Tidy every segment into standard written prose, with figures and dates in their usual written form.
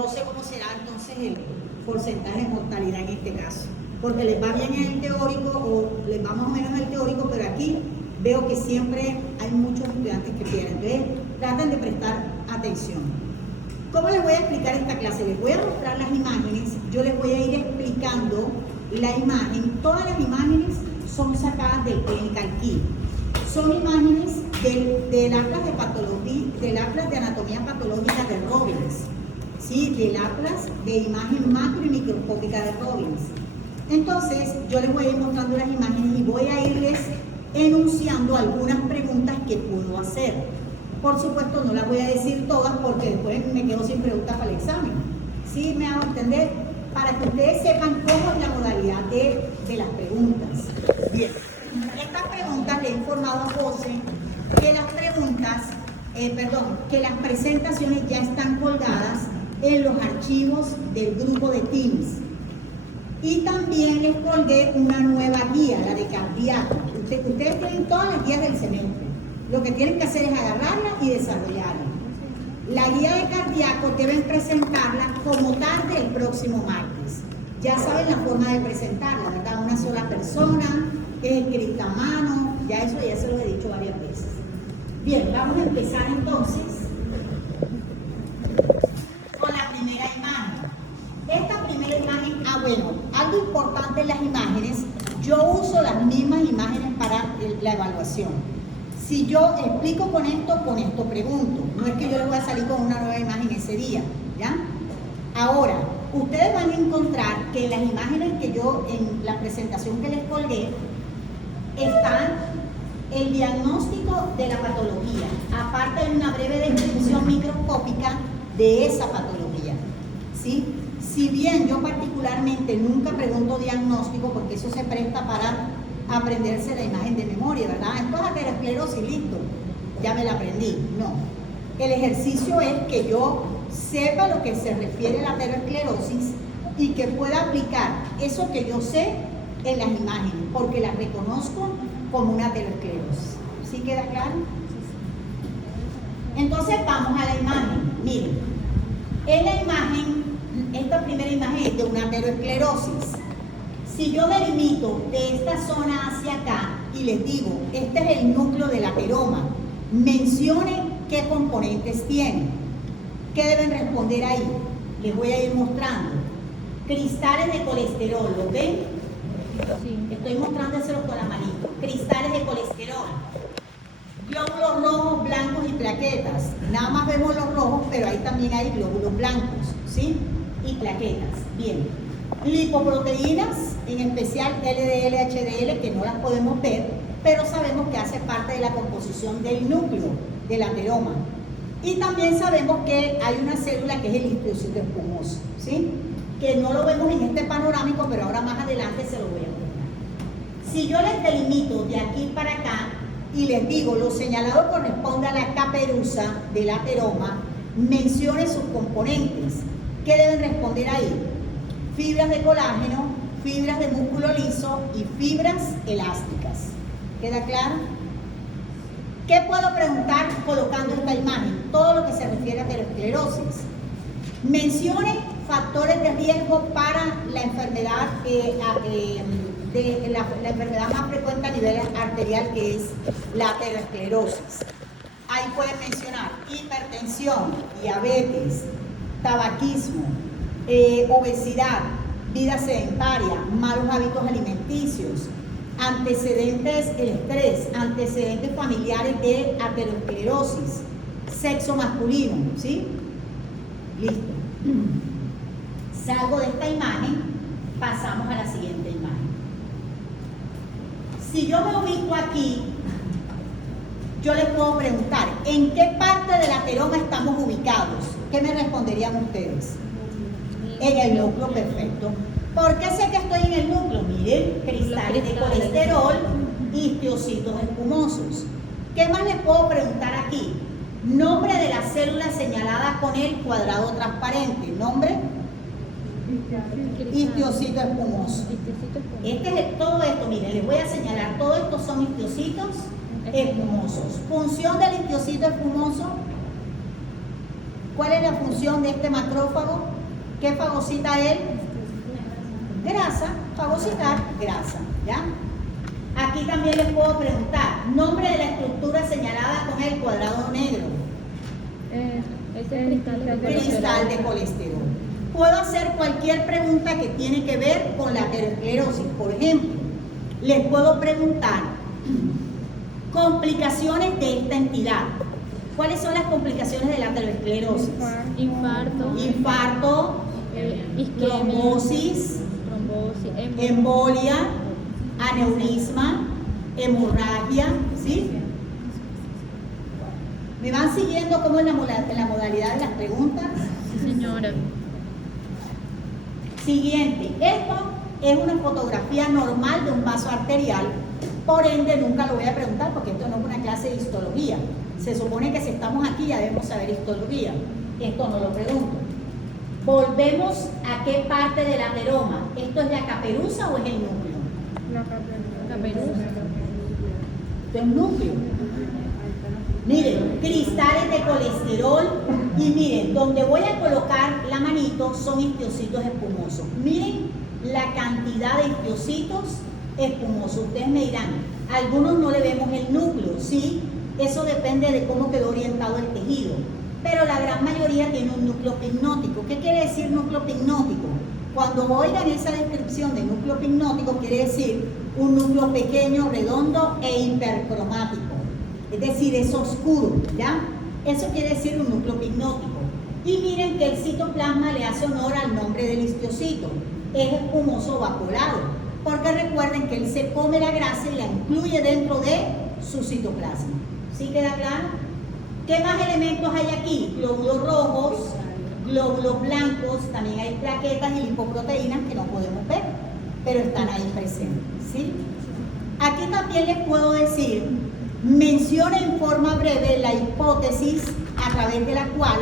no sé cómo será entonces el porcentaje de mortalidad en este caso, porque les va bien en el teórico o les va más o menos en el teórico, pero aquí veo que siempre hay muchos estudiantes que pierden. Entonces, traten de prestar atención. ¿Cómo les voy a explicar esta clase? Les voy a mostrar las imágenes, yo les voy a ir explicando la imagen. Todas las imágenes son sacadas del Clinical Key. Son imágenes del Atlas de Patología, del Atlas de Anatomía Patológica de Robbins, ¿sí? Del Atlas de Imagen Macro y Microscópica de Robbins. Entonces, yo les voy a ir mostrando las imágenes y voy a irles enunciando algunas preguntas que puedo hacer. Por supuesto, no las voy a decir todas porque después me quedo sin preguntas para el examen. ¿Sí me hago entender? Para que ustedes sepan cómo es la modalidad de las preguntas. Bien, estas preguntas le he informado a José que las preguntas, que las presentaciones ya están colgadas en los archivos del grupo de Teams. Y también les colgué una nueva guía, la de cardíaco. Ustedes tienen todas las guías del semestre. Lo que tienen que hacer es agarrarla y desarrollarla. La guía de cardíaco deben presentarla como tarde el próximo martes. Ya saben la forma de presentarla, ¿verdad? Una sola persona, es escrita a mano, ya eso ya se lo he dicho varias veces. Bien, vamos a empezar entonces con la primera imagen. Esta primera imagen, bueno, algo importante en las imágenes, yo uso las mismas imágenes para la evaluación. Si yo explico con esto pregunto. No es que yo les voy a salir con una nueva imagen ese día, ¿ya? Ahora, ustedes van a encontrar que en las imágenes que yo, en la presentación que les colgué, está el diagnóstico de la patología. Aparte hay una breve descripción microscópica de esa patología, ¿sí? Si bien yo particularmente nunca pregunto diagnóstico, porque eso se presta para aprenderse la imagen de memoria, ¿verdad? Esto es aterosclerosis, listo, ya me la aprendí. No. El ejercicio es que yo sepa lo que se refiere a la aterosclerosis y que pueda aplicar eso que yo sé en las imágenes, porque las reconozco como una aterosclerosis. ¿Sí queda claro? Entonces vamos a la imagen. Miren, en la imagen, esta primera imagen es de una aterosclerosis. Si yo delimito de esta zona hacia acá y les digo, este es el núcleo del ateroma, mencione qué componentes tiene. ¿Qué deben responder ahí? Les voy a ir mostrando. Cristales de colesterol, ¿lo ven? Sí. Estoy mostrándoselos con la manito. Cristales de colesterol. Glóbulos rojos, blancos y plaquetas. Nada más vemos los rojos, pero ahí también hay glóbulos blancos, ¿sí? Y plaquetas. Bien. Lipoproteínas, en especial LDL, HDL, que no las podemos ver, pero sabemos que hace parte de la composición del núcleo del ateroma. Y también sabemos que hay una célula que es el histiocyto espumoso, ¿sí? Que no lo vemos en este panorámico, pero ahora más adelante se lo voy a mostrar. Si yo les delimito de aquí para acá y les digo, lo señalado corresponde a la caperuza del ateroma, mencione sus componentes. ¿Qué deben responder ahí? Fibras de colágeno, fibras de músculo liso y fibras elásticas. ¿Queda claro? ¿Qué puedo preguntar colocando esta imagen? Todo lo que se refiere a aterosclerosis. Mencione factores de riesgo para la enfermedad, la enfermedad más frecuente a nivel arterial, que es la aterosclerosis. Ahí pueden mencionar hipertensión, diabetes, tabaquismo, obesidad, vida sedentaria, malos hábitos alimenticios, antecedentes del estrés, antecedentes familiares de aterosclerosis, sexo masculino, ¿sí? Listo. Salgo de esta imagen, pasamos a la siguiente imagen. Si yo me ubico aquí, yo les puedo preguntar, ¿en qué parte del ateroma estamos ubicados? ¿Qué me responderían ustedes? En el núcleo, perfecto. ¿Por qué sé que estoy en el núcleo? Miren, cristales de colesterol, histocitos espumosos. ¿Qué más les puedo preguntar aquí? Nombre de la célula señalada con el cuadrado transparente. Nombre, histocito espumoso. Todo esto, miren, les voy a señalar, todo esto son histocitos espumosos. Función del histocito espumoso, ¿Cuál es la función de este macrófago? ¿Qué fagocita él? Grasa, fagocitar grasa, ¿ya? Aquí también les puedo preguntar, nombre de la estructura señalada con el cuadrado negro. Cristal de colesterol. Puedo hacer cualquier pregunta que tiene que ver con la aterosclerosis. Por ejemplo, les puedo preguntar complicaciones de esta entidad. ¿Cuáles son las complicaciones de la aterosclerosis? Infarto, trombosis, embolia, aneurisma, hemorragia, ¿sí? ¿Me van siguiendo cómo es la modalidad de las preguntas? Sí, señora. Siguiente, esto es una fotografía normal de un vaso arterial, por ende nunca lo voy a preguntar porque esto no es una clase de histología. Se supone que si estamos aquí ya debemos saber histología. Esto no lo pregunto. Volvemos a qué parte del ateroma. ¿Esto es la caperuza o es el núcleo? La caperuza. Esto es núcleo. Miren, cristales de colesterol y miren, donde voy a colocar la manito son histiocitos espumosos. Miren la cantidad de histiocitos espumosos. Ustedes me dirán, a algunos no le vemos el núcleo, ¿sí? Eso depende de cómo quedó orientado el tejido. Pero la gran mayoría tiene un núcleo pignótico. ¿Qué quiere decir núcleo pignótico? Cuando oigan esa descripción de núcleo pignótico, quiere decir un núcleo pequeño, redondo e hipercromático. Es decir, es oscuro, ¿ya? Eso quiere decir un núcleo pignótico. Y miren que el citoplasma le hace honor al nombre del histiocito. Es espumoso vaporado, porque recuerden que él se come la grasa y la incluye dentro de su citoplasma. ¿Sí queda claro? ¿Qué más elementos hay aquí? Glóbulos rojos, glóbulos blancos, también hay plaquetas y lipoproteínas que no podemos ver, pero están ahí presentes, ¿sí? Aquí también les puedo decir, menciona en forma breve la hipótesis a través de la cual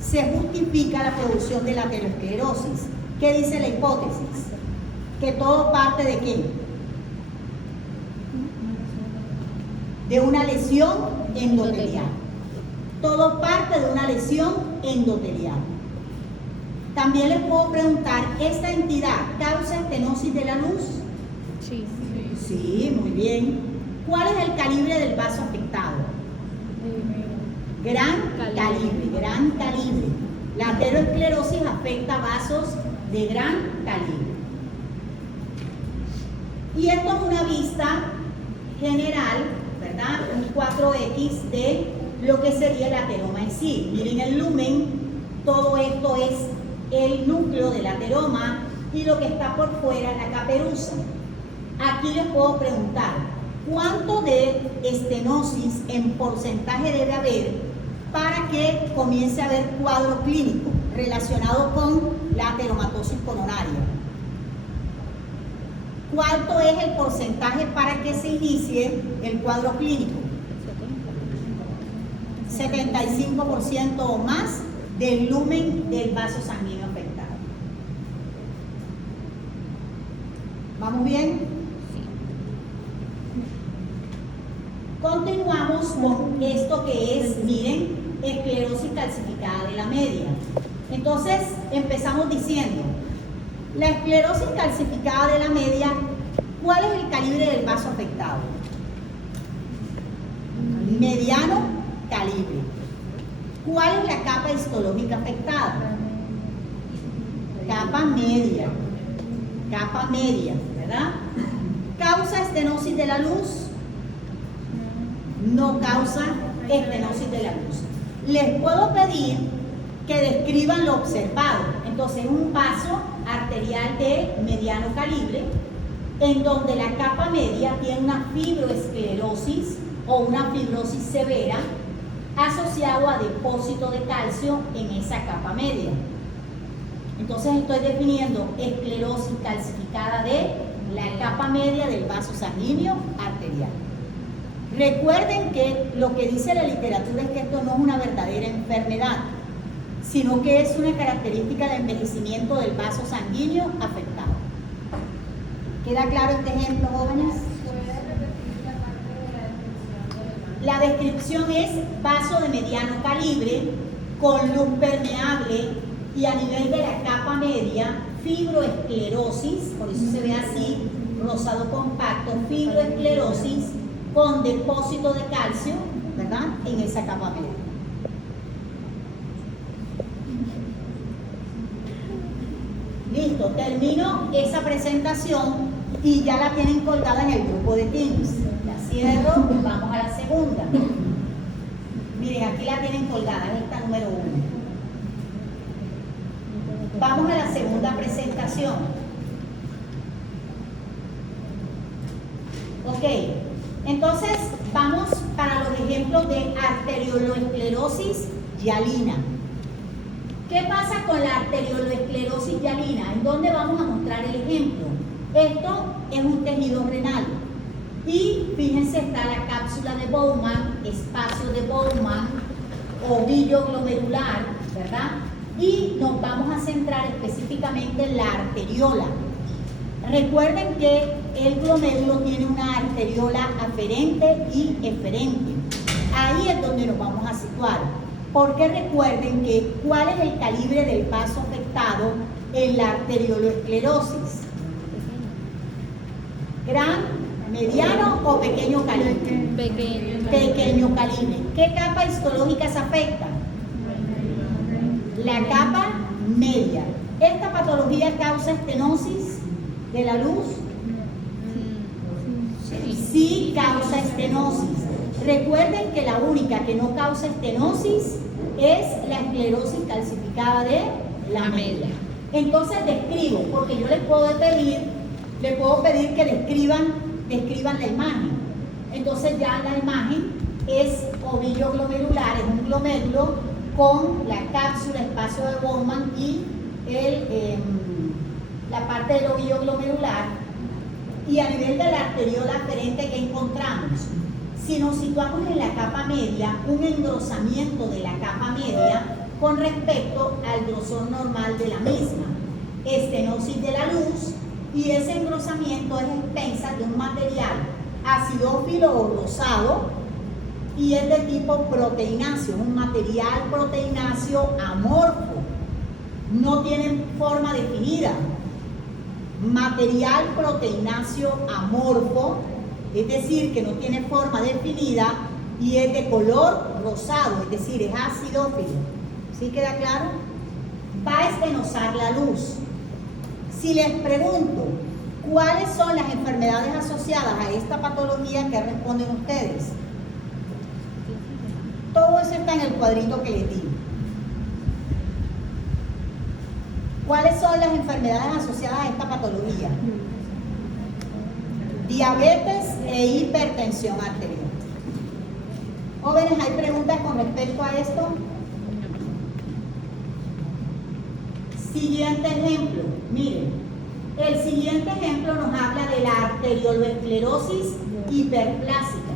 se justifica la producción de la aterosclerosis. ¿Qué dice la hipótesis? Que todo parte de ¿qué? De una lesión endotelial. Todo parte de una lesión endotelial. También les puedo preguntar, ¿esta entidad causa estenosis de la luz? Sí. Sí, muy bien. ¿Cuál es el calibre del vaso afectado? Gran calibre. La aterosclerosis afecta vasos de gran calibre. Y esto es una vista general, ¿verdad? Un 4X de lo que sería el ateroma en sí. Miren el lumen, todo esto es el núcleo del ateroma y lo que está por fuera es la caperuza. Aquí les puedo preguntar, ¿cuánto de estenosis en porcentaje debe haber para que comience a haber cuadro clínico relacionado con la ateromatosis coronaria? ¿Cuánto es el porcentaje para que se inicie el cuadro clínico? 75% o más del lumen del vaso sanguíneo afectado. ¿Vamos bien? Continuamos con esto que es, miren, esclerosis calcificada de la media. Entonces, empezamos diciendo, la esclerosis calcificada de la media, ¿cuál es el calibre del vaso afectado? Mediano calibre. ¿Cuál es la capa histológica afectada? Capa media, ¿verdad? ¿Causa estenosis de la luz? No causa estenosis de la luz. Les puedo pedir que describan lo observado. Entonces, un vaso arterial de mediano calibre, en donde la capa media tiene una fibroesclerosis o una fibrosis severa asociado a depósito de calcio en esa capa media. Entonces estoy definiendo esclerosis calcificada de la capa media del vaso sanguíneo arterial. Recuerden que lo que dice la literatura es que esto no es una verdadera enfermedad, sino que es una característica de envejecimiento del vaso sanguíneo afectado. ¿Queda claro este ejemplo, jóvenes? La descripción es vaso de mediano calibre con luz permeable y a nivel de la capa media, fibroesclerosis, por eso se ve así, rosado compacto, fibroesclerosis con depósito de calcio, ¿verdad? En esa capa media. Listo, termino esa presentación y ya la tienen colgada en el grupo de Teams. La cierro, vamos a la segunda. Miren, aquí la tienen colgada, es esta número 1. Vamos a la segunda presentación. Ok, entonces vamos para los ejemplos de arterioloesclerosis hialina. ¿Qué pasa con la arterioloesclerosis hialina? ¿En dónde vamos a mostrar el ejemplo? Esto es un tejido renal. Y fíjense, está la cápsula de Bowman, espacio de Bowman, ovillo glomerular, ¿verdad? Y nos vamos a centrar específicamente en la arteriola. Recuerden que el glomérulo tiene una arteriola aferente y eferente. Ahí es donde nos vamos a situar. Porque recuerden que ¿cuál es el calibre del vaso afectado en la arterioloesclerosis? ¿Gran, mediano o pequeño calibre? Pequeño. Pequeño calibre. ¿Qué capa histológica se afecta? La capa media. ¿Esta patología causa estenosis de la luz? Sí causa estenosis. Recuerden que la única que no causa estenosis es la esclerosis calcificada de la media. Entonces describo, porque yo les puedo pedir que describan la imagen. Entonces ya la imagen es ovillo glomerular, es un glomérulo con la cápsula, espacio de Bowman y la parte del ovillo glomerular. Y a nivel de la arteriola aferente, ¿qué encontramos? Si nos situamos en la capa media, un engrosamiento de la capa media con respecto al grosor normal de la misma, estenosis de la luz, y ese engrosamiento es expensa de un material acidófilo o rosado y es de tipo proteináceo, un material proteináceo amorfo, no tiene forma definida. Material proteináceo amorfo, es decir, que no tiene forma definida y es de color rosado, es decir, es acidófilo. ¿Sí queda claro? Va a estenosar la luz. Si les pregunto, ¿cuáles son las enfermedades asociadas a esta patología? ¿Qué responden ustedes? Todo eso está en el cuadrito que les di. ¿Cuáles son las enfermedades asociadas a esta patología? Diabetes e hipertensión arterial. Jóvenes, ¿hay preguntas con respecto a esto? Siguiente ejemplo. Miren, el siguiente ejemplo nos habla de la arterioloesclerosis hiperplásica.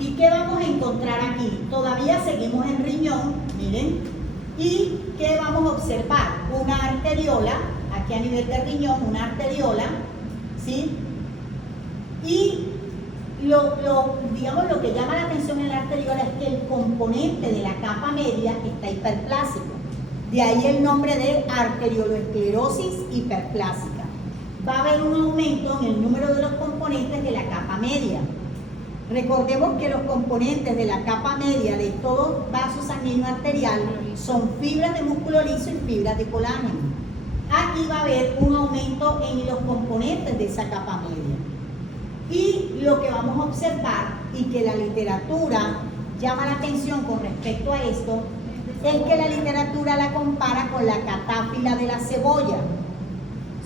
¿Y qué vamos a encontrar aquí? Todavía seguimos en riñón, miren. ¿Y qué vamos a observar? Una arteriola, aquí a nivel de riñón, una arteriola, ¿sí? Y digamos, lo que llama la atención en la arteriola es que el componente de la capa media está hiperplásico. De ahí el nombre de arterioloesclerosis hiperplásica. Va a haber un aumento en el número de los componentes de la capa media. Recordemos que los componentes de la capa media de todo vaso sanguíneo arterial son fibras de músculo liso y fibras de colágeno. Aquí va a haber un aumento en los componentes de esa capa media. Y lo que vamos a observar, y que la literatura llama la atención con respecto a esto, es que la literatura la compara con la catáfila de la cebolla.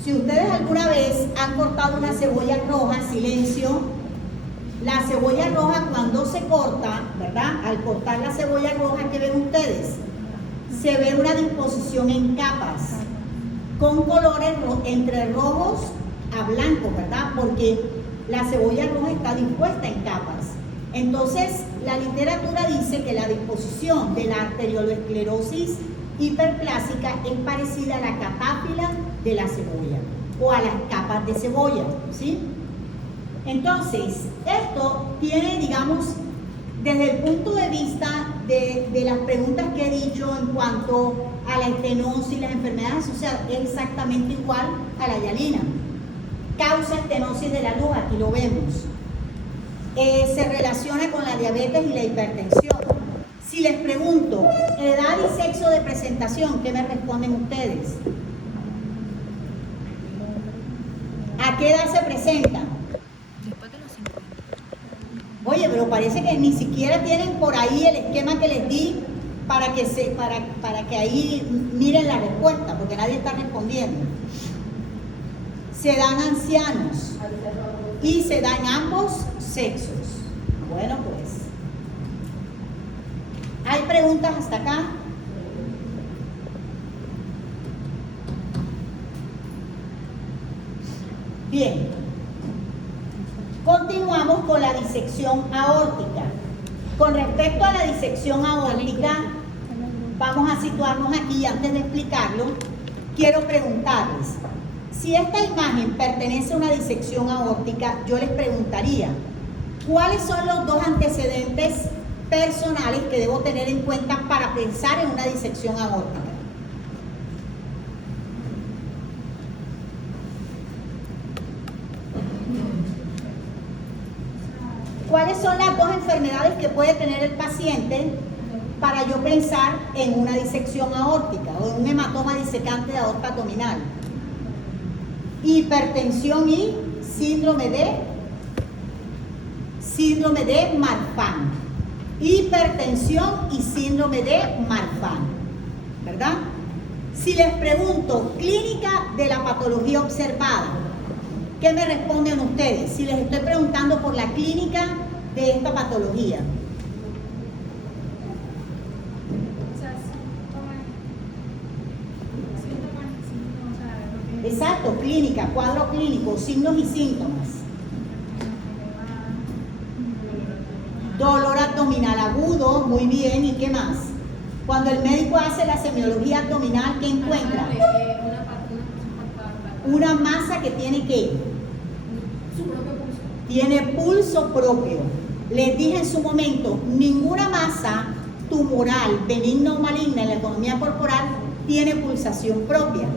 Si ustedes alguna vez han cortado una cebolla roja, silencio, la cebolla roja cuando se corta, ¿verdad? Al cortar la cebolla roja, ¿qué ven ustedes? Se ve una disposición en capas, con colores entre rojos a blancos, ¿verdad? Porque la cebolla roja está dispuesta en capas. Entonces, la literatura dice que la disposición de la arterioloesclerosis hiperplásica es parecida a la catáfila de la cebolla o a las capas de cebolla, ¿sí? Entonces, esto tiene, digamos, Desde el punto de vista de las preguntas que he dicho en cuanto a la estenosis, las enfermedades asociadas, es exactamente igual a la hialina. Causa estenosis de la luz, aquí lo vemos. Se relaciona con la diabetes y la hipertensión. Si les pregunto, edad y sexo de presentación, ¿qué me responden ustedes? ¿A qué edad se presenta? Después de los 50. Oye, pero parece que ni siquiera tienen por ahí el esquema que les di para que ahí miren la respuesta, porque nadie está respondiendo. Se dan ancianos y se dan ambos sexos. Bueno, pues. ¿Hay preguntas hasta acá? Bien. Continuamos con la disección aórtica. Con respecto a la disección aórtica, vamos a situarnos aquí. Antes de explicarlo, quiero preguntarles, si esta imagen pertenece a una disección aórtica, yo les preguntaría, ¿cuáles son los dos antecedentes personales que debo tener en cuenta para pensar en una disección aórtica? ¿Cuáles son las dos enfermedades que puede tener el paciente para yo pensar en una disección aórtica o en un hematoma disecante de aorta abdominal? Hipertensión y síndrome de Marfan. Hipertensión y síndrome de Marfan, ¿verdad? Si les pregunto clínica de la patología observada, ¿qué me responden ustedes? Si les estoy preguntando por la clínica de esta patología. Exacto, clínica, cuadro clínico, signos y síntomas. Dolor abdominal agudo, muy bien, ¿y qué más? Cuando el médico hace la semiología abdominal, ¿qué encuentra? Una masa que tiene ¿qué? Su propio pulso. Tiene pulso propio. Les dije en su momento, ninguna masa tumoral, benigna o maligna en la economía corporal tiene pulsación propia.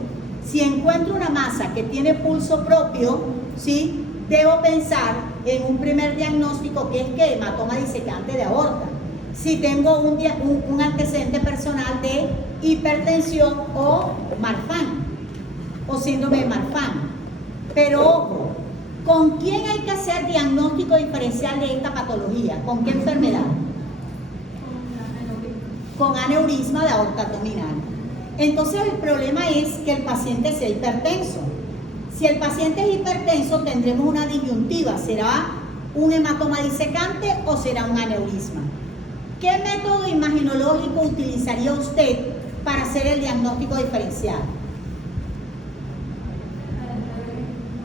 Si encuentro una masa que tiene pulso propio, ¿sí?, debo pensar en un primer diagnóstico que es que hematoma disecante de aorta. Si tengo un antecedente personal de hipertensión o Marfan o síndrome de Marfan. Pero ojo, ¿con quién hay que hacer diagnóstico diferencial de esta patología? ¿Con qué enfermedad? Con aneurisma de aorta abdominal. Entonces el problema es que el paciente sea hipertenso. Si el paciente es hipertenso, tendremos una disyuntiva. ¿Será un hematoma disecante o será un aneurisma? ¿Qué método imaginológico utilizaría usted para hacer el diagnóstico diferencial?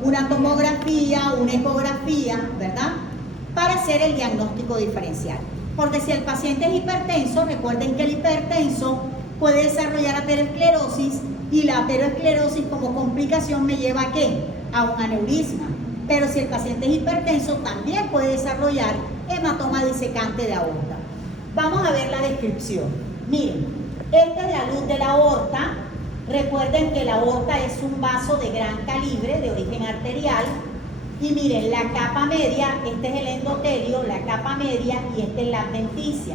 Una tomografía, una ecografía, ¿verdad? Para hacer el diagnóstico diferencial. Porque si el paciente es hipertenso, recuerden que el hipertenso puede desarrollar aterosclerosis y la aterosclerosis como complicación me lleva ¿a qué? A un aneurisma. Pero si el paciente es hipertenso, también puede desarrollar hematoma disecante de aorta. Vamos a ver la descripción. Miren, esta es la luz de la aorta. Recuerden que la aorta es un vaso de gran calibre, de origen arterial. Y miren, la capa media, este es el endotelio, la capa media y esta es la adventicia.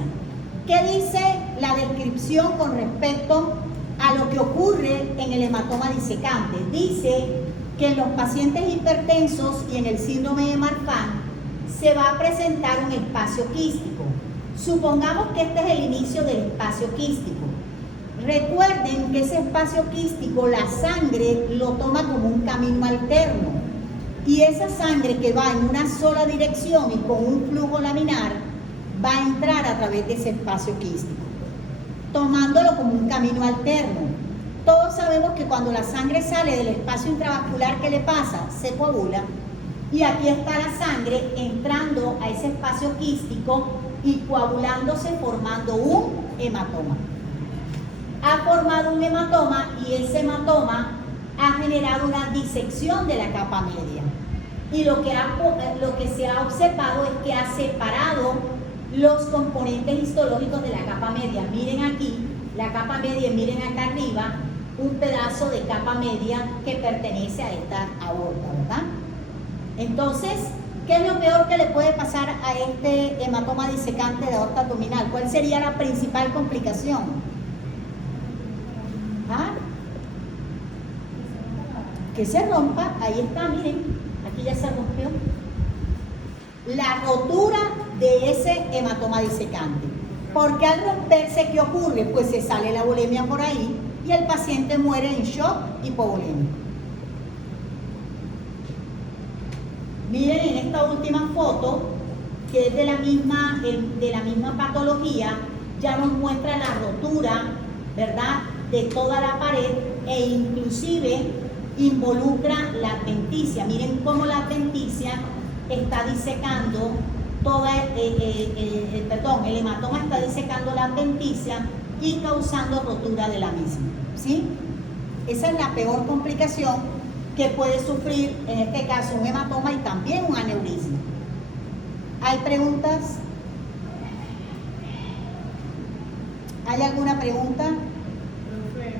¿Qué dice la descripción con respecto a lo que ocurre en el hematoma disecante? Dice que en los pacientes hipertensos y en el síndrome de Marfan se va a presentar un espacio quístico. Supongamos que este es el inicio del espacio quístico. Recuerden que ese espacio quístico, la sangre lo toma como un camino alterno. Y esa sangre que va en una sola dirección y con un flujo laminar, va a entrar a través de ese espacio quístico, tomándolo como un camino alterno. Todos sabemos que cuando la sangre sale del espacio intravascular, ¿qué le pasa? Se coagula. Y aquí está la sangre entrando a ese espacio quístico y coagulándose, formando un hematoma. Ha formado un hematoma y ese hematoma ha generado una disección de la capa media. Y lo que se ha observado es que ha separado los componentes histológicos de la capa media. Miren aquí, la capa media, y miren acá arriba, un pedazo de capa media que pertenece a esta aorta, ¿verdad? Entonces, ¿qué es lo peor que le puede pasar a este hematoma disecante de aorta abdominal? ¿Cuál sería la principal complicación? ¿Ah? Que se rompa, ahí está, miren, aquí ya se rompió. La rotura de ese hematoma disecante. Porque al romperse, ¿qué ocurre? Pues se sale la bulimia por ahí y el paciente muere en shock hipovolémico. Miren en esta última foto, que es de la misma patología, ya nos muestra la rotura, ¿verdad?, de toda la pared e inclusive involucra la adventicia. Miren cómo la adventicia está disecando el hematoma está disecando la adventicia y causando rotura de la misma, ¿sí? Esa es la peor complicación que puede sufrir, en este caso, un hematoma y también un aneurisma. ¿Hay preguntas? ¿Hay alguna pregunta? Profe,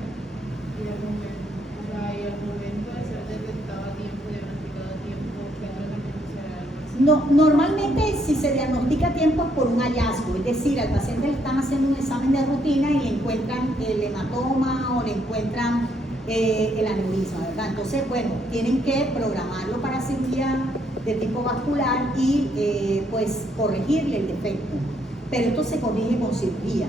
y al momento de ser detectado a tiempo, diagnosticado a tiempo, ¿qué tratamiento se hará? No, normalmente si se diagnostica a tiempo es por un hallazgo, es decir, al paciente le están haciendo un examen de rutina y le encuentran el hematoma o le encuentran el aneurisma, ¿verdad? Entonces, bueno, tienen que programarlo para cirugía de tipo vascular y pues corregirle el defecto, pero esto se corrige con cirugía.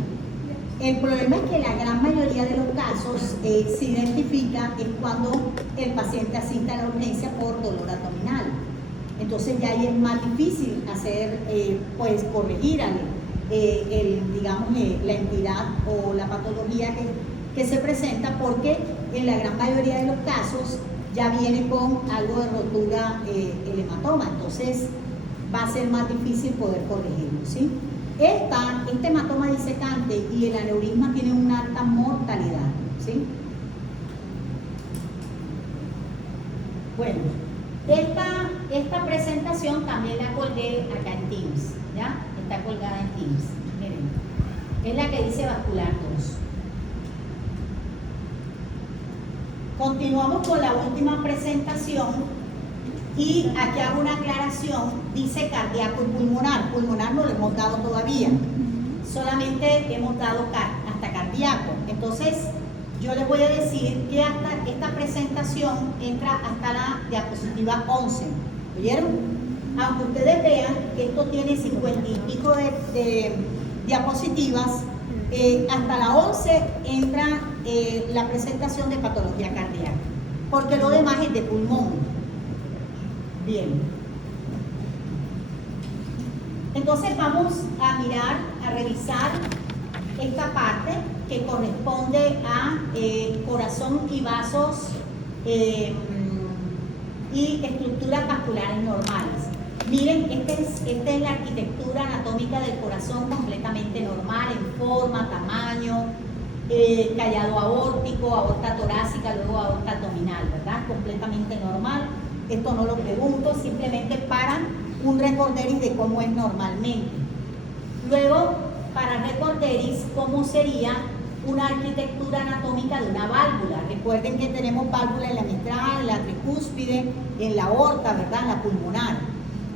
El problema es que la gran mayoría de los casos se identifica es cuando el paciente asiste a la urgencia por dolor abdominal. Entonces ya ahí es más difícil hacer, pues corregir digamos, la entidad o la patología que se presenta, porque en la gran mayoría de los casos ya viene con algo de rotura el hematoma, entonces va a ser más difícil poder corregirlo, ¿sí? Este hematoma disecante y el aneurisma tienen una alta mortalidad, ¿sí? Bueno, esta presentación también la colgué acá en Teams, ¿ya? Está colgada en Teams, miren. Es la que dice vascular 2. Continuamos con la última presentación y aquí hago una aclaración, dice cardíaco y pulmonar. Pulmonar no lo hemos dado todavía, solamente hemos dado hasta cardíaco. Entonces, yo les voy a decir que hasta esta presentación entra hasta la diapositiva 11. ¿Oyeron? Aunque ustedes vean que esto tiene 50 y pico de diapositivas, hasta la 11 entra la presentación de patología cardíaca, porque lo demás es de pulmón. Bien. Entonces vamos a mirar, a revisar esta parte que corresponde a corazón y vasos y estructuras vasculares normales. Miren, esta es la arquitectura anatómica del corazón completamente normal, en forma, tamaño, callado aórtico, aorta torácica, luego aorta abdominal, ¿verdad? Completamente normal. Esto no lo pregunto, simplemente para un recorderis de cómo es normalmente. Luego, para recorderis, cómo sería una arquitectura anatómica de una válvula. Recuerden que tenemos válvula en la mitral, en la tricúspide, en la aorta, ¿verdad? En la pulmonar.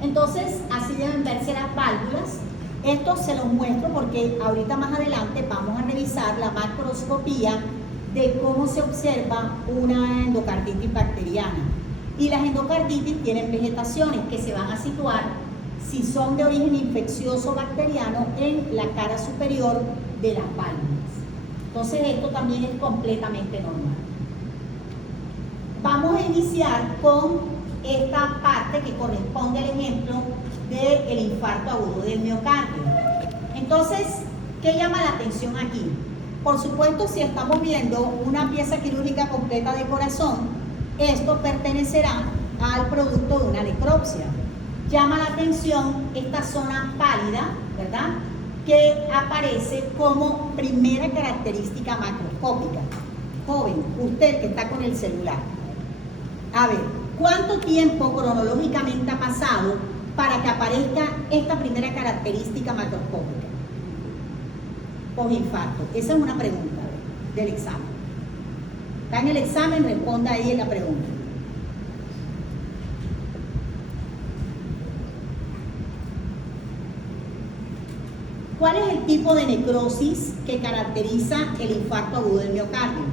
Entonces, así deben verse las válvulas. Esto se los muestro porque ahorita más adelante vamos a revisar la macroscopía de cómo se observa una endocarditis bacteriana. Y las endocarditis tienen vegetaciones que se van a situar, si son de origen infeccioso bacteriano, en la cara superior de las válvulas. Entonces esto también es completamente normal. Vamos a iniciar con esta parte que corresponde al ejemplo del infarto agudo del miocardio. Entonces, ¿qué llama la atención aquí? Por supuesto, si estamos viendo una pieza quirúrgica completa de corazón, esto pertenecerá al producto de una necropsia. Llama la atención esta zona pálida, ¿verdad?, que aparece como primera característica macroscópica. Joven, usted que está con el celular, a ver, ¿cuánto tiempo cronológicamente ha pasado para que aparezca esta primera característica macroscópica? Posinfarto. Esa es una pregunta del examen. Está en el examen, responda ahí en la pregunta. ¿Cuál es el tipo de necrosis que caracteriza el infarto agudo del miocardio?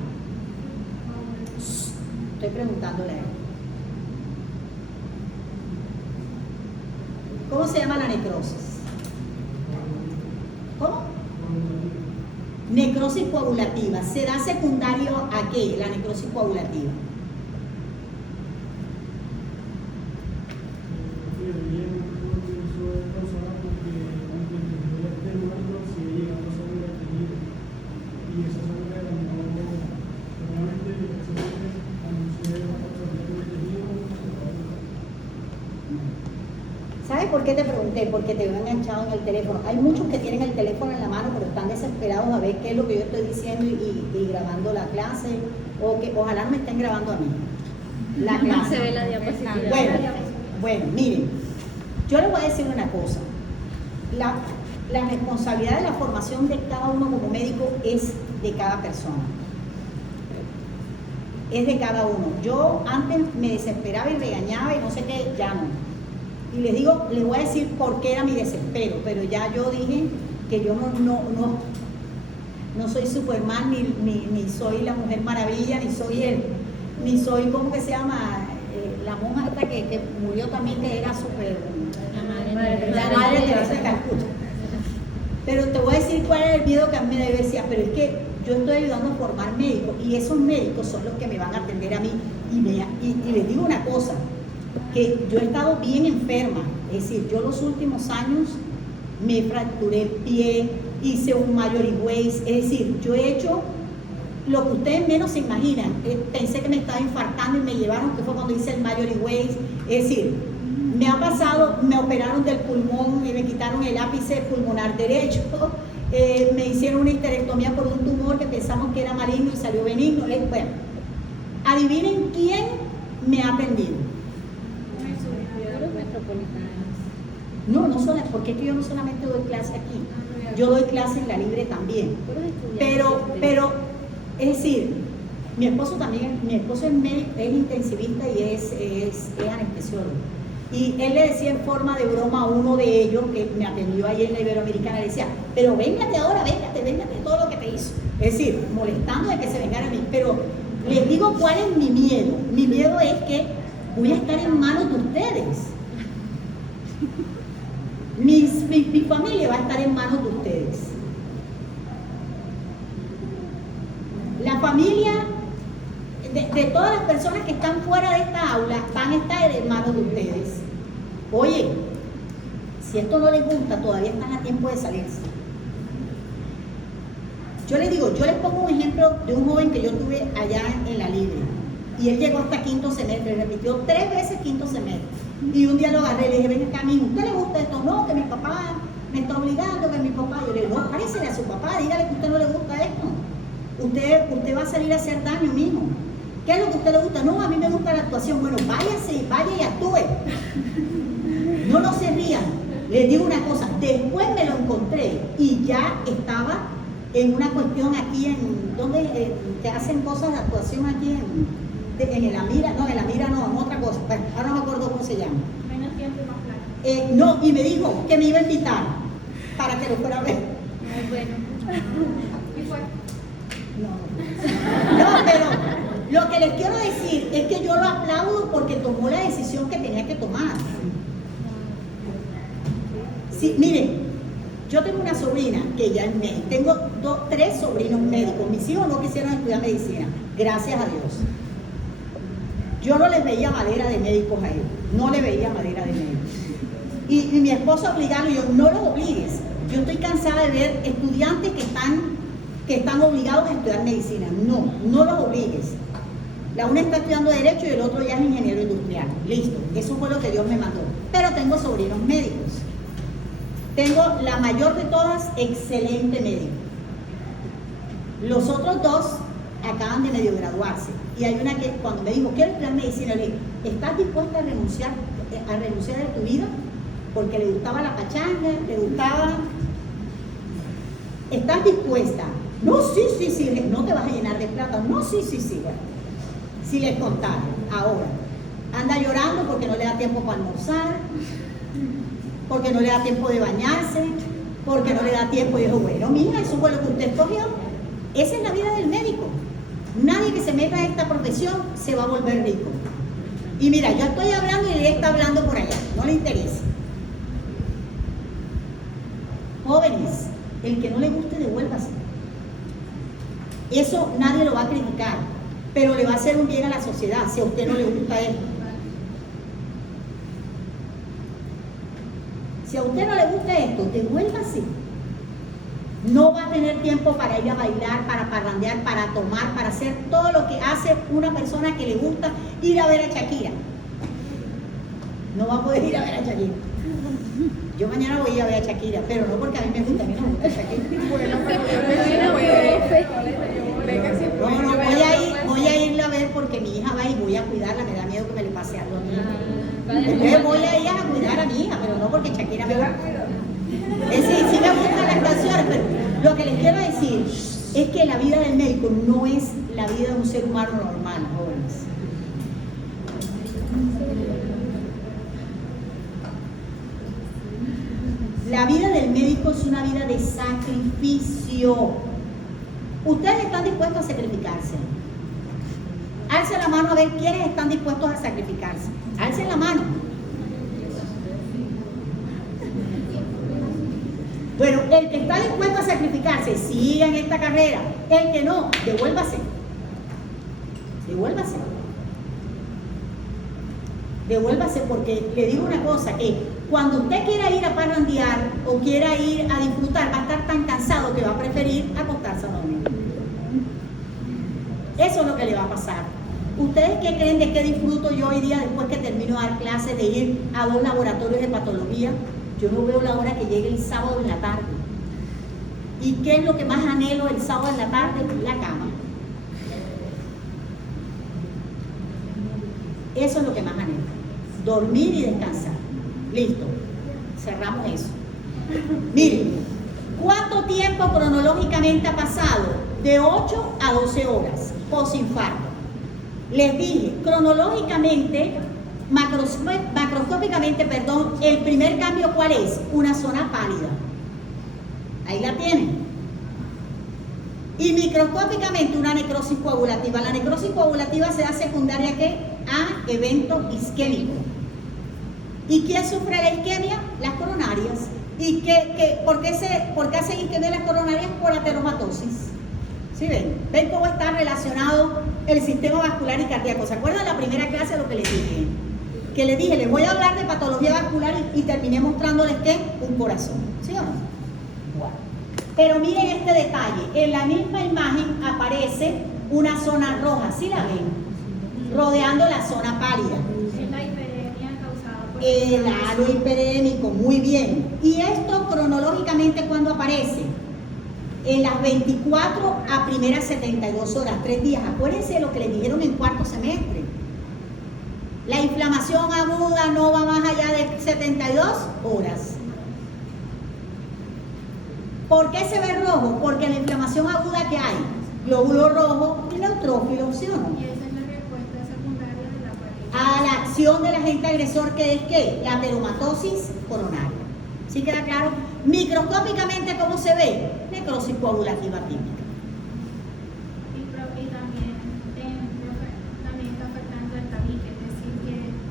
Estoy preguntándole a él. ¿Cómo se llama la necrosis? ¿Cómo? Necrosis coagulativa. ¿Se da secundario a qué? La necrosis coagulativa. ¿Sabes por qué te pregunté? Porque te veo enganchado en el teléfono. Hay muchos que tienen el teléfono en la mano, pero están desesperados a ver qué es lo que yo estoy diciendo y grabando la clase, o que ojalá me estén grabando a mí. La No clase. se ve la diapositiva. Bueno, miren, yo les voy a decir una cosa. La responsabilidad de la formación de cada uno como médico es de cada persona. Es de cada uno. Yo antes me desesperaba y regañaba y no sé qué, ya no. Y les digo, les voy a decir por qué era mi desespero, pero ya yo dije que yo no soy Superman, ni soy la Mujer Maravilla, ni soy, ¿cómo que se llama? La monja esta que murió también, que era súper... La madre Teresa de Calcuta. Pero te voy a decir cuál era el miedo que a mí me decía, pero es que yo estoy ayudando a formar médicos y esos médicos son los que me van a atender a mí. Y les digo una cosa, que yo he estado bien enferma, es decir, yo los últimos años me fracturé el pie, hice un majority waist, es decir, yo he hecho lo que ustedes menos se imaginan. Pensé que me estaba infartando y me llevaron, que fue cuando hice el majority waist, es decir, me ha pasado, me operaron del pulmón y me quitaron el ápice pulmonar derecho, me hicieron una histerectomía por un tumor que pensamos que era maligno y salió benigno. Bueno, adivinen quién me ha atendido. No solo, porque es que yo no solamente doy clase aquí, yo doy clase en la libre también. Pero, es decir, mi esposo es médico, es intensivista y es anestesiólogo. Y él le decía en forma de broma a uno de ellos que me atendió ayer en la Iberoamericana, le decía, pero véngate ahora, véngate todo lo que te hizo. Es decir, molestando de que se vengara a mí. Pero les digo cuál es mi miedo. Mi miedo es que voy a estar en manos de ustedes. Mi familia va a estar en manos de ustedes. La familia de todas las personas que están fuera de esta aula van a estar en manos de ustedes. Oye, si esto no les gusta, todavía están a tiempo de salirse. Yo les digo, yo les pongo un ejemplo de un joven que yo tuve allá en la libre. Y él llegó hasta quinto semestre, repitió 3 veces quinto semestre. Y un día lo agarré y le dije, ven acá, mijo, ¿usted le gusta esto? No, que mi papá me está obligando, que mi papá... Yo le digo, no, páresele a su papá, dígale que a usted no le gusta esto. Usted va a salir a hacer daño, mijo. ¿Qué es lo que a usted le gusta? No, a mí me gusta la actuación. Bueno, vaya y actúe. No se rían. Les digo una cosa, después me lo encontré y ya estaba en una cuestión aquí en... donde te hacen cosas de actuación aquí en el Amira, no, en otra cosa, bueno, ahora no me acuerdo cómo se llama. Menos tiempo y más plata. No, y me dijo que me iba a invitar para que lo fuera a ver. Muy bueno. ¿Y fue? No, pero lo que les quiero decir es que yo lo aplaudo porque tomó la decisión que tenía que tomar. Sí, miren, yo tengo una sobrina que ya es médica, tengo 3 sobrinos médicos, mis hijos no quisieron estudiar medicina, gracias a Dios. Yo no les veía madera de médicos a ellos, no les veía madera de médicos. Y mi esposo obligado, y yo, no los obligues. Yo estoy cansada de ver estudiantes que están obligados a estudiar medicina. No los obligues. La una está estudiando Derecho y el otro ya es ingeniero industrial. Listo, eso fue lo que Dios me mandó. Pero tengo sobrinos médicos. Tengo la mayor de todas, excelente médico. Los otros 2 acaban de medio graduarse. Y hay una que cuando me dijo, quiero estudiar medicina, le dije, ¿estás dispuesta a renunciar de tu vida? porque le gustaba la pachanga, le gustaba. ¿Estás dispuesta? No, sí, no te vas a llenar de plata. No, sí, bueno. Si les contara, ahora, anda llorando porque no le da tiempo para almorzar, porque no le da tiempo de bañarse, porque no le da tiempo. Y dijo, bueno, mija, eso fue lo que usted escogió. Esa es la vida del médico. Nadie que se meta en esta profesión se va a volver rico. Y mira, yo estoy hablando y ella está hablando por allá, no le interesa. Jóvenes, el que no le guste, devuélvase. Eso nadie lo va a criticar, pero le va a hacer un bien a la sociedad si a usted no le gusta esto. Si a usted no le gusta esto, devuélvase. No va a tener tiempo para ir a bailar, para parrandear, para tomar, para hacer todo lo que hace una persona que le gusta ir a ver a Shakira. No va a poder ir a ver a Shakira. Yo mañana voy a ir a ver a Shakira, pero no porque a mí me gusta, a mí no me gusta Shakira. Bueno, No, voy a irla a ver porque mi hija va y voy a cuidarla, me da miedo que me le pase algo a mi hija. Entonces voy a ir a cuidar a mi hija, pero no porque Shakira me va a cuidar. Sí me gustan las canciones, pero lo que les quiero decir es que la vida del médico no es la vida de un ser humano normal, jóvenes. La vida del médico es una vida de sacrificio. Ustedes están dispuestos a sacrificarse. Alcen la mano a ver quiénes están dispuestos a sacrificarse. Alcen la mano. Bueno, el que está dispuesto a sacrificarse, siga en esta carrera. El que no, devuélvase. Devuélvase. Devuélvase, porque le digo una cosa, que cuando usted quiera ir a parrandear o quiera ir a disfrutar, va a estar tan cansado que va a preferir acostarse a dormir. Eso es lo que le va a pasar. ¿Ustedes qué creen de qué disfruto yo hoy día después que termino de dar clases, de ir a 2 laboratorios de patología? Yo no veo la hora que llegue el sábado en la tarde. ¿Y qué es lo que más anhelo el sábado en la tarde? La cama. Eso es lo que más anhelo. Dormir y descansar. Listo. Cerramos eso. Miren, ¿cuánto tiempo cronológicamente ha pasado? De 8 a 12 horas, posinfarto. Les dije, cronológicamente, macroscópicamente, perdón, el primer cambio, ¿cuál es? Una zona pálida. Ahí la tienen. Y microscópicamente, una necrosis coagulativa. La necrosis coagulativa se da secundaria ¿a qué? A evento isquémico. ¿Y quién sufre la isquemia? Las coronarias. ¿Y por qué hacen isquemia las coronarias? Por ateromatosis. ¿Sí ven? ¿Ven cómo está relacionado el sistema vascular y cardíaco? ¿Se acuerdan de la primera clase lo que les dije? Que les dije, les voy a hablar de patología vascular y terminé mostrándoles ¿qué? Un corazón. ¿Sí o no? Bueno. Pero miren este detalle. En la misma imagen aparece una zona roja. ¿Sí la ven? Rodeando la zona pálida. Es la hiperemia causada por El halo hiperémico, muy bien. ¿Y esto cronológicamente cuándo aparece? En las 24 a primeras 72 horas, 3 días. Acuérdense de lo que les dijeron en cuarto semestre. La inflamación aguda no va más allá de 72 horas. ¿Por qué se ve rojo? Porque la inflamación aguda que hay, glóbulo rojo y neutrófilo, ¿sí o no? Y esa es la respuesta secundaria de la pared. A la acción del agente agresor, que es ¿qué? La ateromatosis coronaria. ¿Sí queda claro? Microscópicamente, ¿cómo se ve? Necrosis coagulativa típica. Y también, también está afectando el tabique, es decir,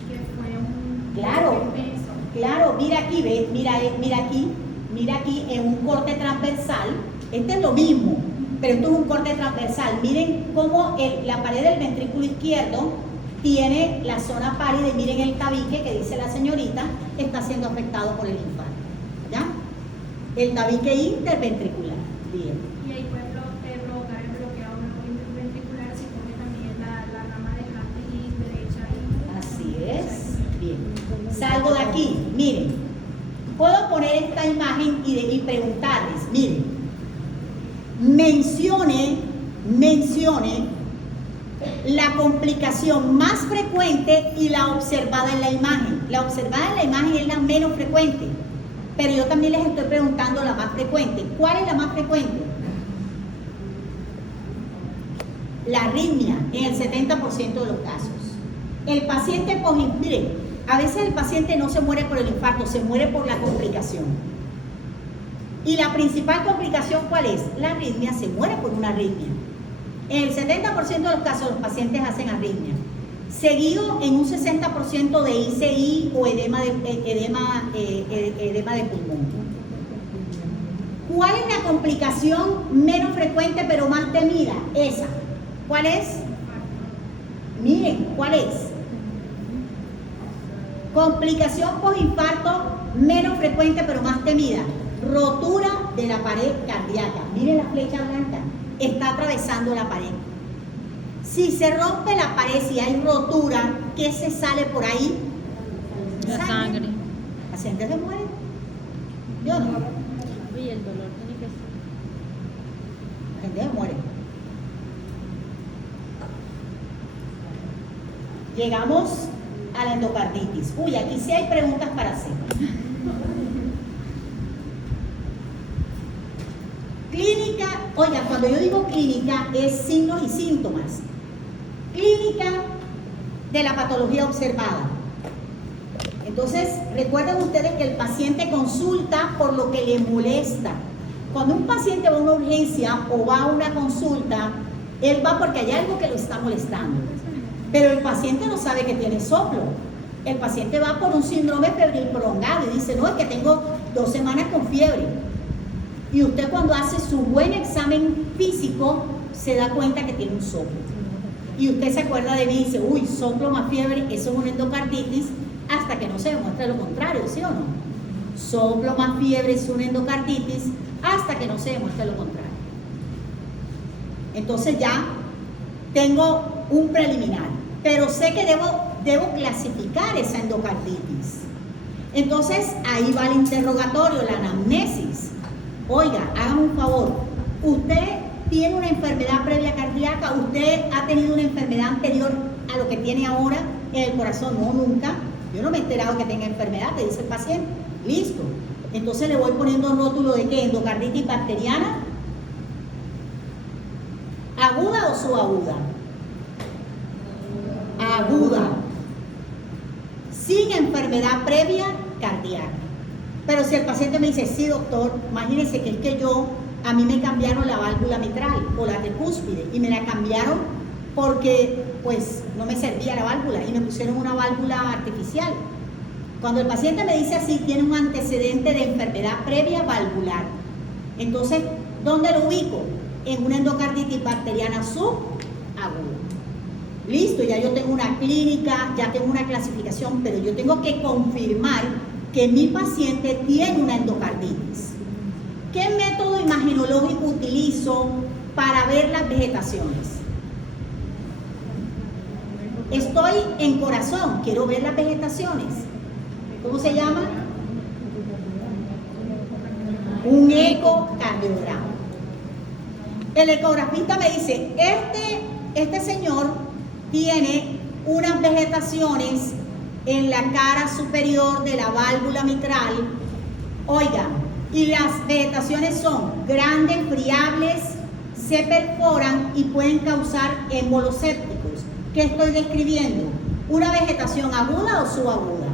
que fue un Claro, peso. claro, mira aquí, ¿ves? Mira aquí en un corte transversal. Este es lo mismo, pero esto es un corte transversal. Miren cómo la pared del ventrículo izquierdo tiene la zona pálida y miren el tabique que dice la señorita está siendo afectado por el infarto. ¿Ya? El tabique interventricular. Bien. Y ahí puede provocar el bloqueo interventricular si coge también la rama de y derecha. Así es. Bien. Salgo de aquí. Miren. Puedo poner esta imagen y preguntarles. Miren. Mencione la complicación más frecuente y la observada en la imagen. La observada en la imagen es la menos frecuente, pero yo también les estoy preguntando la más frecuente. ¿Cuál es la más frecuente? La arritmia, en el 70% de los casos. El paciente, miren, a veces el paciente no se muere por el infarto, se muere por la complicación. Y la principal complicación, ¿cuál es? La arritmia, se muere por una arritmia. En el 70% de los casos los pacientes hacen arritmia, seguido en un 60% de ICI o edema de pulmón. ¿Cuál es la complicación menos frecuente pero más temida? Esa. ¿Cuál es? Miren, ¿cuál es? Complicación postinfarto menos frecuente pero más temida. Rotura de la pared cardíaca. Miren la flecha blanca. Está atravesando la pared. Si se rompe la pared, si hay rotura, ¿qué se sale por ahí? La sangre. ¿El paciente se muere? Yo no. Y el dolor tiene que ser. La gente se muere. Llegamos a la endocarditis. Uy, aquí sí hay preguntas para hacer. Clínica, oiga, cuando yo digo clínica es signos y síntomas. Clínica de la patología observada. Entonces, recuerden ustedes que el paciente consulta por lo que le molesta. Cuando un paciente va a una urgencia o va a una consulta, él va porque hay algo que lo está molestando. Pero el paciente no sabe que tiene soplo. El paciente va por un síndrome febril prolongado y dice, no, es que tengo 2 semanas con fiebre. Y usted cuando hace su buen examen físico, se da cuenta que tiene un soplo. Y usted se acuerda de mí y dice, uy, soplo más fiebre, eso es una endocarditis, hasta que no se demuestre lo contrario, ¿sí o no? Soplo más fiebre es una endocarditis, hasta que no se demuestre lo contrario. Entonces ya tengo un preliminar, pero sé que debo clasificar esa endocarditis. Entonces ahí va el interrogatorio, la anamnesis. Oiga, hágame un favor, usted tiene una enfermedad previa cardíaca, usted ha tenido una enfermedad anterior a lo que tiene ahora en el corazón. No, nunca. Yo no me he enterado que tenga enfermedad, te dice el paciente. Listo. Entonces le voy poniendo rótulo de ¿qué? Endocarditis bacteriana, aguda o subaguda. Aguda, sin enfermedad previa cardíaca. Pero si el paciente me dice, sí doctor, imagínense que es que a mí me cambiaron la válvula mitral o la tricúspide y me la cambiaron porque pues no me servía la válvula y me pusieron una válvula artificial. Cuando el paciente me dice así, tiene un antecedente de enfermedad previa valvular. Entonces, ¿dónde lo ubico? En una endocarditis bacteriana subaguda. Listo, ya yo tengo una clínica, ya tengo una clasificación, pero yo tengo que confirmar que mi paciente tiene una endocarditis. ¿Qué método imagenológico utilizo para ver las vegetaciones? Estoy en corazón, quiero ver las vegetaciones. ¿Cómo se llama? Un ecocardiograma. El ecografista me dice, este señor tiene unas vegetaciones en la cara superior de la válvula mitral. Oigan, y las vegetaciones son grandes, friables, se perforan y pueden causar émbolos sépticos. ¿Qué estoy describiendo? ¿Una vegetación aguda o subaguda?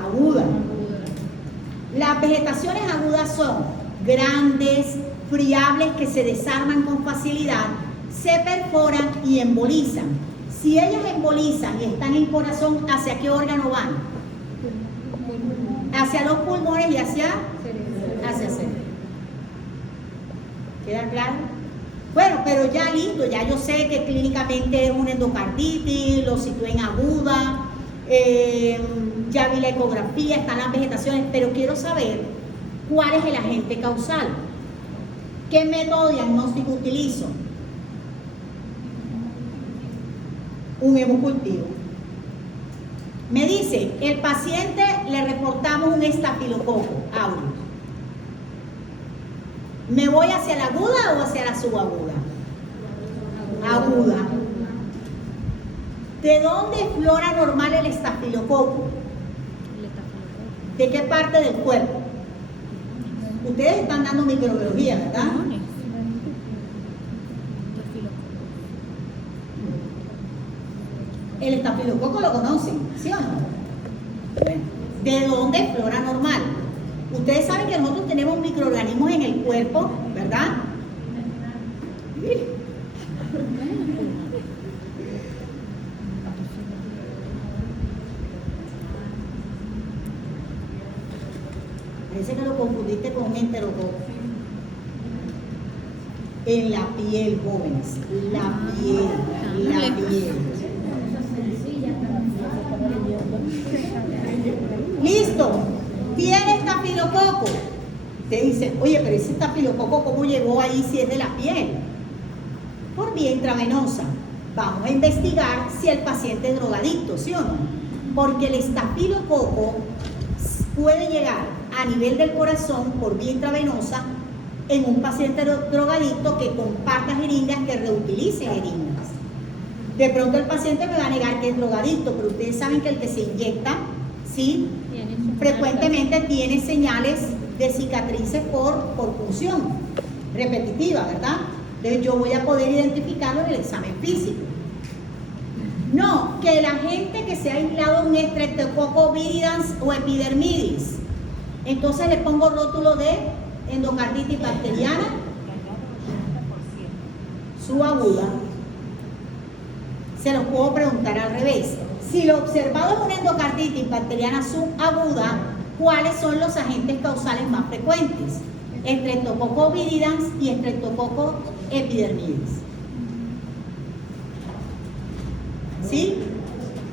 Aguda. Las vegetaciones agudas son grandes, friables, que se desarman con facilidad, se perforan y embolizan. Si ellas embolizan y están en corazón, ¿hacia qué órgano van? Hacia los pulmones y hacia el cerebro. ¿Queda claro? Bueno, pero ya listo, ya yo sé que clínicamente es una endocarditis, lo situé en aguda, ya vi la ecografía, están las vegetaciones, pero quiero saber cuál es el agente causal. ¿Qué método diagnóstico utilizo? Un hemocultivo. Me dice, el paciente le reportamos un estafilococo aureus. ¿Me voy hacia la aguda o hacia la subaguda? aguda. ¿De dónde flora normal el estafilococo? El estafilococo. ¿De qué parte del cuerpo? Ustedes están dando microbiología, ¿verdad? Pulmones. Estafilococo. El estafilococo lo conocen, ¿sí o no? Bueno, ¿de dónde flora normal? Ustedes saben que nosotros tenemos microorganismos en el cuerpo, ¿verdad? Parece que lo confundiste con un enterococo. En la piel, jóvenes. La piel. Listo. ¿Tiene estafilococo? Te dicen, oye, pero ese estafilococo, ¿cómo llegó ahí si es de la piel? Por vía intravenosa. Vamos a investigar si el paciente es drogadicto, ¿sí o no? Porque el estafilococo puede llegar a nivel del corazón por vía intravenosa en un paciente drogadicto que comparta jeringas, que reutilice jeringas. De pronto el paciente me va a negar que es drogadicto, pero ustedes saben que el que se inyecta, ¿sí? Frecuentemente tiene señales de cicatrices por punción repetitiva, ¿verdad? Entonces yo voy a poder identificarlo en el examen físico. No, que la gente que se ha aislado un Streptococcus viridans o epidermidis, entonces le pongo rótulo de endocarditis bacteriana subaguda. Se los puedo preguntar al revés. Si lo observado es una endocarditis bacteriana subaguda, ¿cuáles son los agentes causales más frecuentes? Streptococcus viridans y Streptococcus epidermidis. ¿Sí?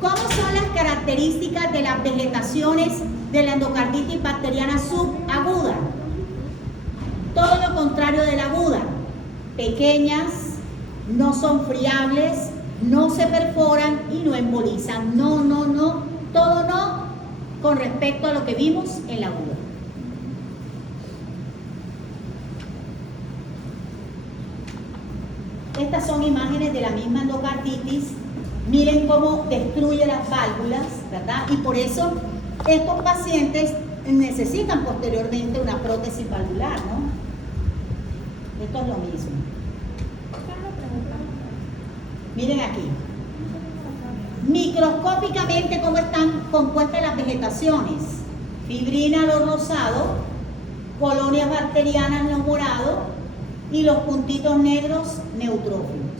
¿Cómo son las características de las vegetaciones de la endocarditis bacteriana subaguda? Todo lo contrario de la aguda. Pequeñas, no son friables, no se perforan y no embolizan. No, todo no con respecto a lo que vimos en la aguda. Estas son imágenes de la misma endocarditis. Miren cómo destruye las válvulas, ¿verdad? Y por eso estos pacientes necesitan posteriormente una prótesis valvular, ¿no? Esto es lo mismo. Miren aquí. Microscópicamente, ¿cómo están compuestas las vegetaciones? Fibrina, lo rosado, colonias bacterianas, lo morado, y los puntitos negros, neutrófilos.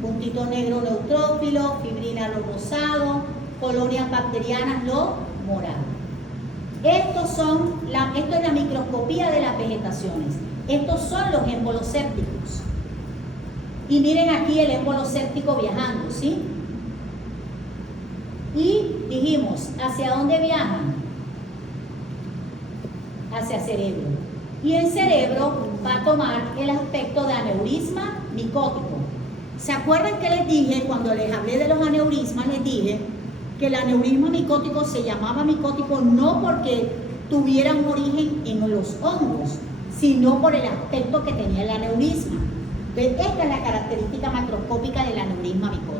Puntito negro, neutrófilo, fibrina, lo rosado, colonias bacterianas, lo morado. Esto es la microscopía de las vegetaciones. Estos son los émbolos sépticos. Y miren aquí el émbolo séptico viajando, ¿sí? Y dijimos, ¿hacia dónde viajan? Hacia cerebro. Y el cerebro va a tomar el aspecto de aneurisma micótico. ¿Se acuerdan que les dije, cuando les hablé de los aneurismas, les dije que el aneurisma micótico se llamaba micótico no porque tuviera un origen en los hongos, sino por el aspecto que tenía el aneurisma? Entonces, esta es la característica macroscópica del aneurisma micótico.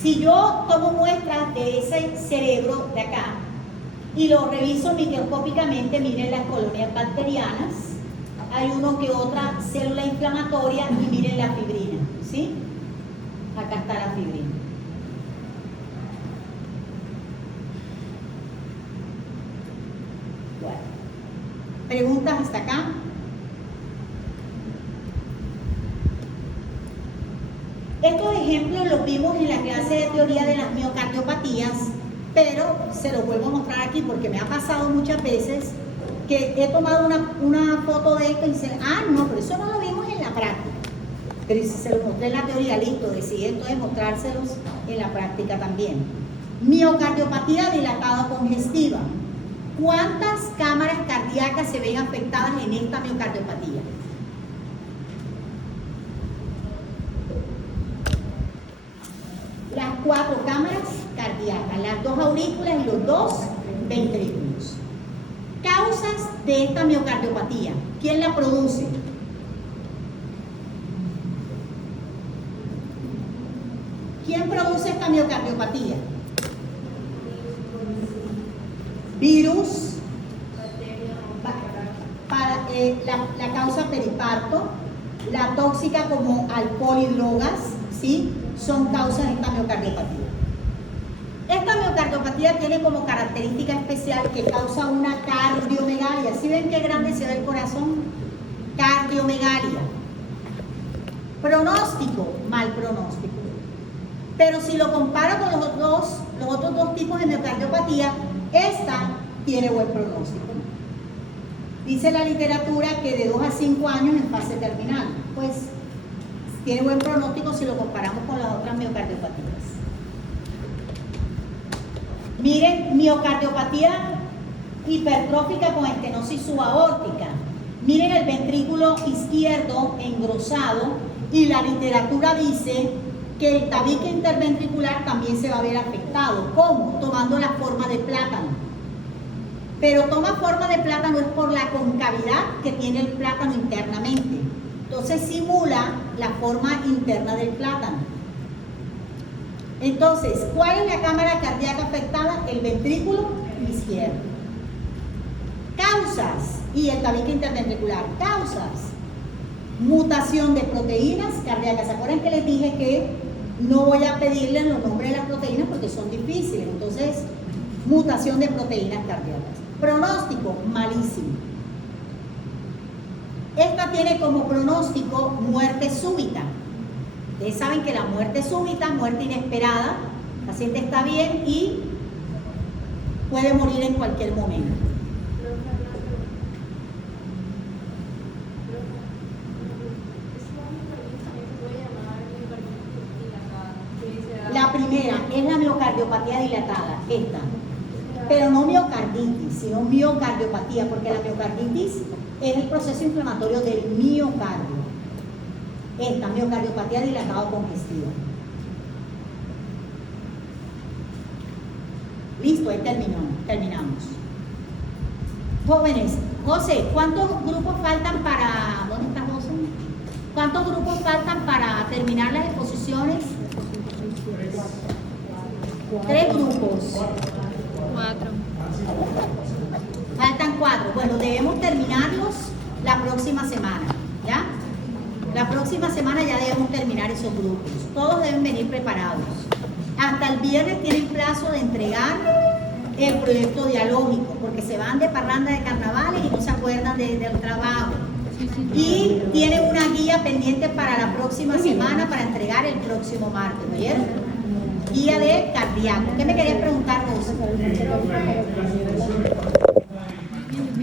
Si yo tomo muestras de ese cerebro de acá y lo reviso microscópicamente, miren las colonias bacterianas, hay uno que otra célula inflamatoria y miren la fibrina, ¿sí? Acá está la fibrina. Bueno, ¿preguntas hasta acá? Estos ejemplos los vimos en la clase de teoría de las miocardiopatías, pero se los vuelvo a mostrar aquí porque me ha pasado muchas veces que he tomado una foto de esto y dicen, no, pero eso no lo vimos en la práctica. Pero si se los mostré en la teoría, listo, decidí entonces mostrárselos en la práctica también. Miocardiopatía dilatada congestiva. ¿Cuántas cámaras cardíacas se ven afectadas en esta miocardiopatía? Las 4 cámaras cardíacas, las 2 aurículas y los 2 ventrículos. Causas de esta miocardiopatía. ¿Quién la produce? ¿Quién produce esta miocardiopatía? Virus, la causa periparto, la tóxica como alcohol y drogas, ¿sí? Son causas de esta miocardiopatía. Esta miocardiopatía tiene como característica especial que causa una cardiomegalia. ¿Sí ven qué grande se ve el corazón? Cardiomegalia. Pronóstico, mal pronóstico. Pero si lo comparo con los otros dos tipos de miocardiopatía, esta tiene buen pronóstico. Dice la literatura que de 2 a 5 años en fase terminal. Pues tiene buen pronóstico si lo comparamos con las otras miocardiopatías. Miren, miocardiopatía hipertrófica con estenosis subaórtica. Miren el ventrículo izquierdo engrosado y la literatura dice que el tabique interventricular también se va a ver afectado. ¿Cómo? Tomando la forma de plátano. Pero toma forma de plátano es por la concavidad que tiene el plátano internamente. Entonces simula la forma interna del plátano. Entonces, ¿cuál es la cámara cardíaca afectada? El ventrículo izquierdo. Causas y el tabique interventricular. Causas: mutación de proteínas cardíacas. ¿Se acuerdan que les dije que no voy a pedirles los nombres de las proteínas porque son difíciles? Entonces, mutación de proteínas cardíacas. Pronóstico: malísimo. Esta tiene como pronóstico muerte súbita. Ustedes saben que la muerte súbita, muerte inesperada, el paciente está bien y puede morir en cualquier momento. La primera es la miocardiopatía dilatada, esta. Pero no miocarditis, sino miocardiopatía, porque la miocarditis es el proceso inflamatorio del miocardio. Esta miocardiopatía dilatada o congestiva. Listo, ahí terminamos. Jóvenes, José, ¿cuántos grupos faltan para... ¿Dónde está José? ¿Cuántos grupos faltan para terminar las exposiciones? 3 grupos. 4. Faltan 4. Bueno, debemos terminarlos la próxima semana, ¿ya? La próxima semana ya debemos terminar esos grupos. Todos deben venir preparados. Hasta el viernes tienen plazo de entregar el proyecto dialógico, porque se van de parranda de carnavales y no se acuerdan del trabajo. Y tienen una guía pendiente para la próxima semana para entregar el próximo martes, ¿oyeron? Guía de cardíaco. ¿Qué me querías preguntar, José?